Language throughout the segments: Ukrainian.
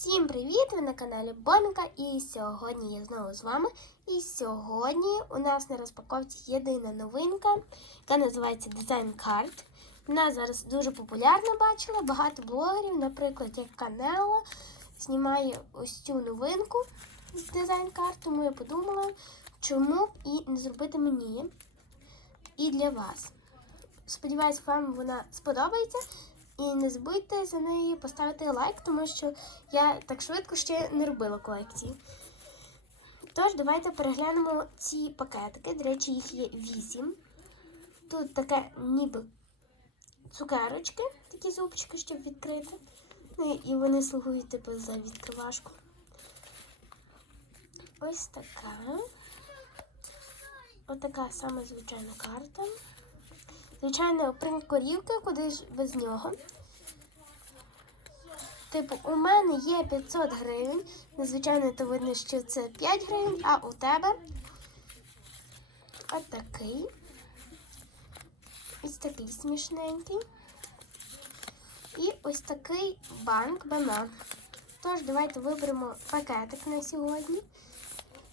Всім привіт! Ви на каналі Боміка і сьогодні я знову з вами. І сьогодні у нас на розпаковці єдина новинка, яка називається дизайн карт. Вона зараз дуже популярна бачила. Багато блогерів, наприклад, як Канела, знімає ось цю новинку з дизайн карт, тому я подумала, чому б і не зробити мені і для вас. Сподіваюсь, вам вона сподобається. І не забудьте за неї поставити лайк, тому що я так швидко ще не робила колекції. Тож, давайте переглянемо ці пакетики. До речі, їх є вісім. Тут таке ніби цукерочки, такі зубчики, щоб відкрити. Ну і вони слугують типу за відкривашку. Ось така. Отака саме звичайна карта. Звичайно, принт корівки, куди ж без нього. Типу, у мене є 500 гривень. Незвичайно, то видно, що це 5 гривень, а у тебе отакий. Ось такий смішненький. І ось такий банк банан. Тож, давайте виберемо пакетик на сьогодні.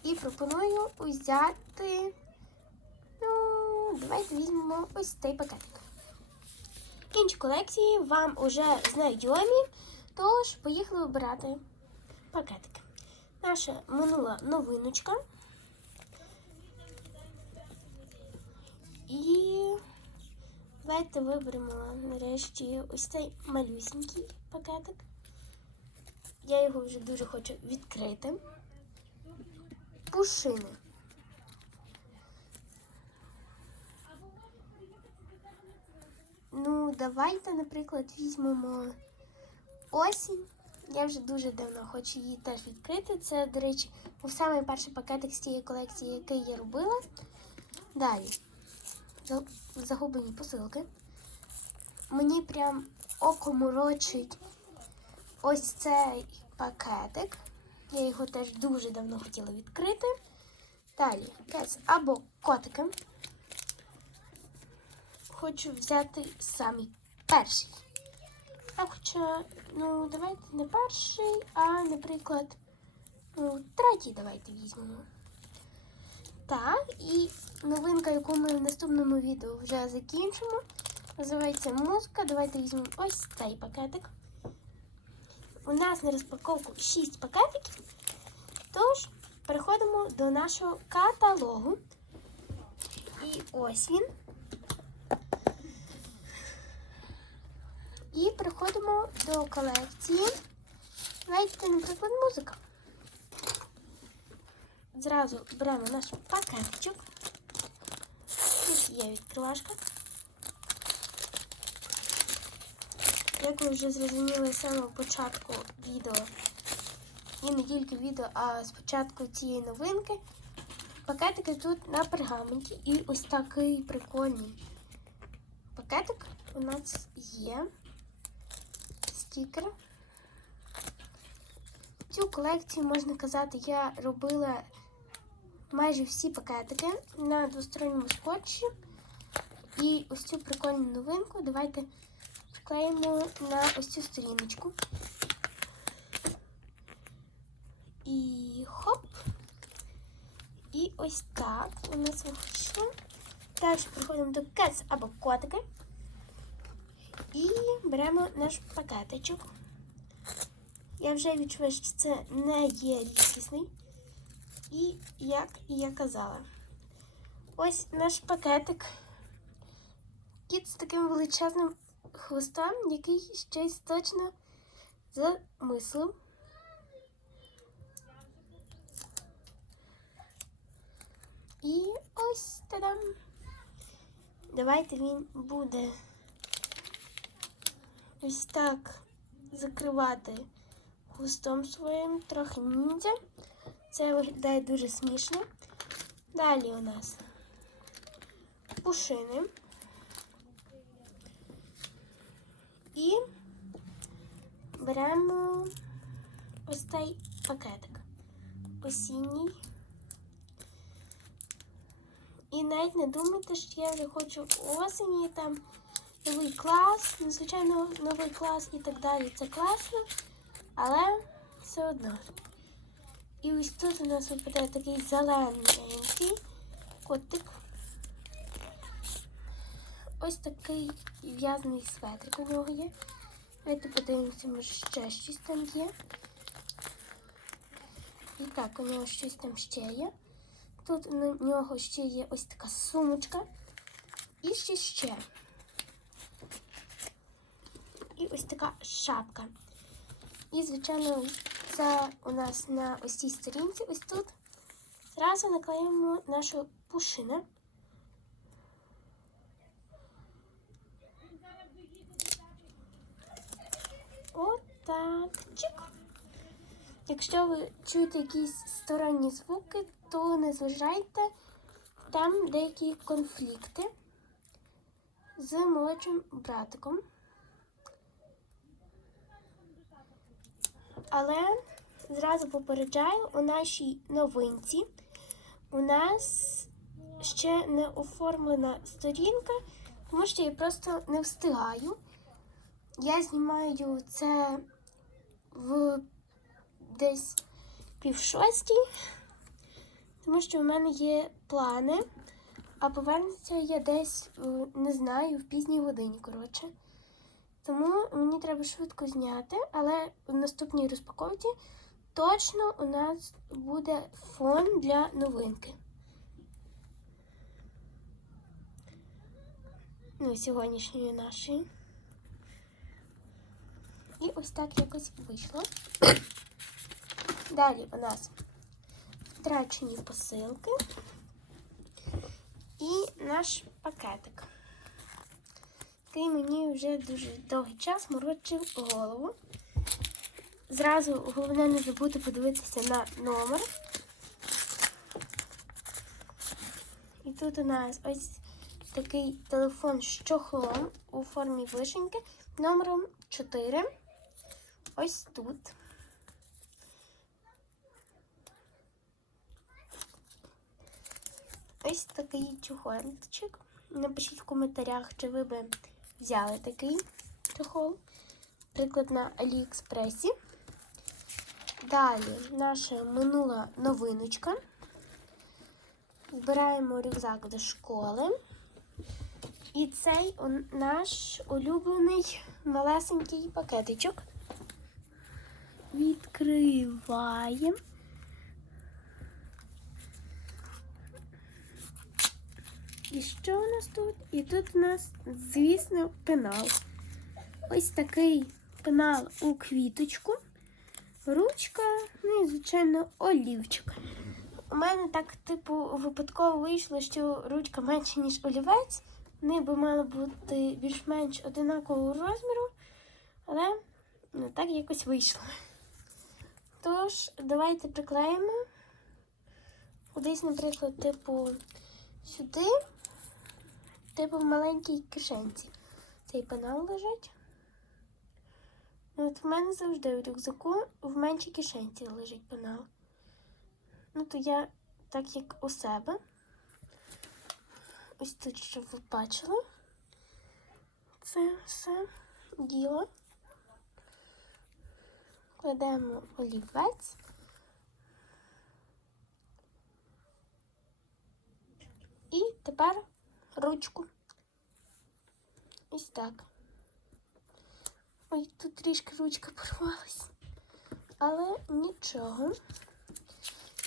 І пропоную взяти. Давайте візьмемо ось цей пакетик. Інші колекції вам уже знайомі, тож поїхали вибирати пакетики. Наша минула новиночка. І давайте виберемо нарешті ось цей малюсенький пакетик. Я його вже дуже хочу відкрити. Пушини. Ну, давайте, наприклад, візьмемо осінь. Я вже дуже давно хочу її теж відкрити. Це, до речі, був самий перший пакетик з цієї колекції, який я робила. Далі. Загублені посилки. Мені прям око морочить ось цей пакетик. Я його теж дуже давно хотіла відкрити. Далі кец або котики хочу взяти самий перший. А хоча, ну, давайте не перший, а, наприклад, ну, третій давайте візьмемо. Так, і новинка, яку ми в наступному відео вже закінчимо, називається музика. Давайте візьмемо ось цей пакетик. У нас на розпаковку 6 пакетиків. Тож, переходимо до нашого каталогу. І ось він. І переходимо до колекції. Давайте, наприклад, музика. Зразу беремо наш пакетичок. Тут є відкривашка. Як ви вже зрозуміли з самого початку відео, і не тільки відео, а спочатку цієї новинки, пакетики тут на пергаменті. І ось такий прикольний пакетик у нас є стікер. Цю колекцію, можна казати, я робила майже всі пакетики на двосторонньому скотчі. І ось цю прикольну новинку давайте вклеїмо на ось цю сторіночку. І хоп. І ось так у нас вийшло. Далі переходимо до кец або котики. І беремо наш пакетичок. Я вже відчуваю, що це не є рідкісний. І як я казала, ось наш пакетик. Кіт з таким величезним хвостом, який щось точно замислив. І ось тадам. Давайте він буде ось так закривати хвостом своїм, трохи ніндзя. Це виглядає дуже смішно. Далі у нас пушини. І беремо ось цей пакетик осінній. І навіть не думайте, що я вже хочу осені там новий клас, звичайно, новий клас і так далі. Це класно, але все одно. І ось тут у нас випадає такий зелененький котик. Ось такий в'язаний светрик у нього є. Давайте подивимося, може ще щось там є. І так, у нього щось там ще є. Тут у нього ще є ось така сумочка. І ще ще. Ось така шапка. І, звичайно, це у нас на ось цій сторінці, ось тут. Зразу наклеїмо нашу пушину. Отак. Чик. Якщо ви чуєте якісь сторонні звуки, то не зважайте. Там деякі конфлікти з молодшим братиком. Але зразу попереджаю, у нашій новинці у нас ще не оформлена сторінка, тому що я просто не встигаю. Я знімаю це в десь пів шостій, тому що в мене є плани, а повернуся я десь, е, не знаю, в пізній годині, коротше. Тому мені треба швидко зняти, але в наступній розпаковці точно у нас буде фон для новинки. Ну, сьогоднішньої нашої. І ось так якось вийшло. Далі у нас втрачені посилки і наш пакетик. Який мені вже дуже довгий час морочив голову. Зразу головне не забути подивитися на номер. І тут у нас ось такий телефон з чохлом у формі вишеньки номером 4. Ось тут. Ось такий чохольчик. Напишіть в коментарях, чи ви би взяли такий чохол. Приклад на Аліекспресі. Далі наша минула новиночка. Збираємо рюкзак до школи. І цей наш улюблений малесенький пакетичок. Відкриваємо. І що у нас тут? І тут у нас, звісно, пенал. Ось такий пенал у квіточку, ручка, ну і, звичайно, олівчик. У мене так, типу, випадково вийшло, що ручка менша, ніж олівець. Вони би мали бути більш-менш одинакового розміру, але ну, так якось вийшло. Тож, давайте приклеїмо. Кудись, наприклад, типу, сюди, типу в маленькій кишенці. Цей пенал лежить. Ну, От в мене завжди в рюкзаку в меншій кишенці лежить пенал. Ну, то я так як у себе. Ось тут, щоб ви бачили. Це все діло. Кладемо олівець. І тепер ручку. Ось так. Ой, тут трішки ручка порвалась. Але нічого.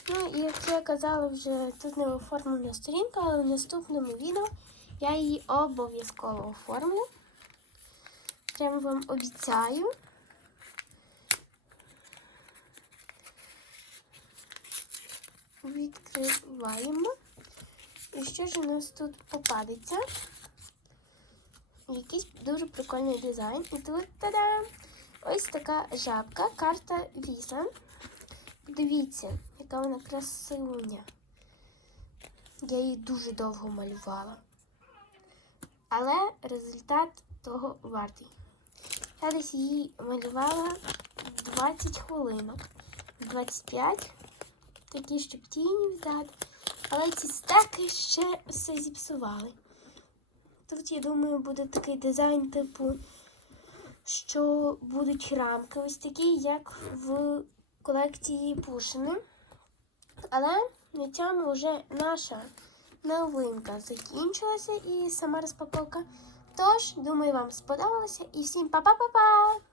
Ну, і як я казала, вже тут не оформлена сторінка, але в наступному відео я її обов'язково оформлю. Прямо вам обіцяю. Відкриваємо. І що ж у нас тут попадеться? Якийсь дуже прикольний дизайн. І тут та-дам! Ось така жабка, карта Віса. Подивіться, яка вона красивуня. Я її дуже довго малювала. Але результат того вартий. Я десь її малювала 20 хвилинок. 25. Такі, щоб тіні взяти. Але ці стеки ще все зіпсували. Тут, я думаю, буде такий дизайн, типу, що будуть рамки ось такі, як в колекції Пушини. Але на цьому вже наша новинка закінчилася і сама розпаковка. Тож, думаю, вам сподобалося. І всім па-па-па-па!